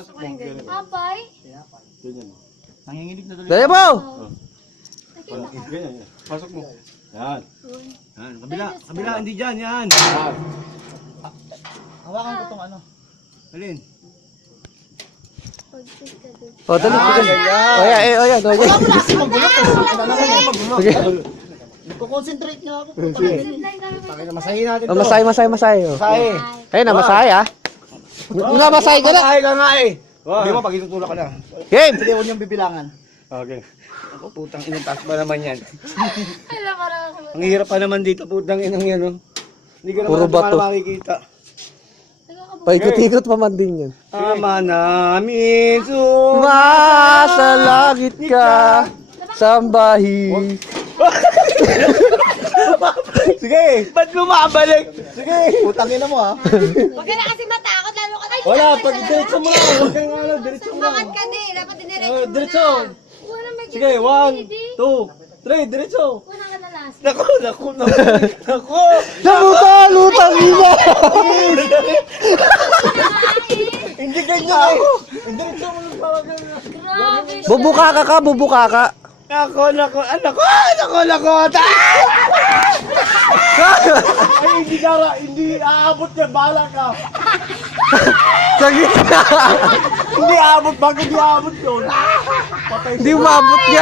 Pasok mo. Ganyan. Apay? Ganyan. Nanginginig na tuloy. Dali mo! Nakita ka? Ganyan. Pasok mo. Yan. Yan, kabila, hindi dyan, yan. Yan. Hawakan ko tong ano. Alin? Pag-sit ka dun. O, dali. O, yan, o, yan. Wala mo na kasi magulo. Sige. Nagko-concentrate nga ako. Supply kami. Pakita, masahin natin O, masay. O. Masahe. Ayun na, masay ah. Muna, masay ka na. Masahe ka nga eh. Hindi mo, pag itutulak ka na. Game! Hindi, huwag niyong bibilangan. Okay. Ako, putang inang taas ba naman yan? Alam, parang ako. Ang hirap pa naman dito, putang inang yan, oh. Hindi ka Puro naman bato. makikita. Paikot-ikot pa man din yan. Ama namin, Masa langit ka, sambahi. Sige! Ba't lumabalik? Sige! Putang ina mo, ha? Huwag ka na kasi matakot, lalo ka na. Wala, pag diretso mo lang. Huwag kang ano, diretso mo lang. Sumakat ka din, dapat diniretso mo Diretso. na. Wala may Sige, 1, 2, 3, diretso. Wala ka na last. Naku. Lutang ina! Hindi ganyan eh. Diretso mo lang parang ganyan. Grabe siya. Bubuka ka. Nako. Ay, hindi aabot yan. Bahala ka. Sa gitna. Hindi aabot bago di aabot yun. Hindi umabot niya.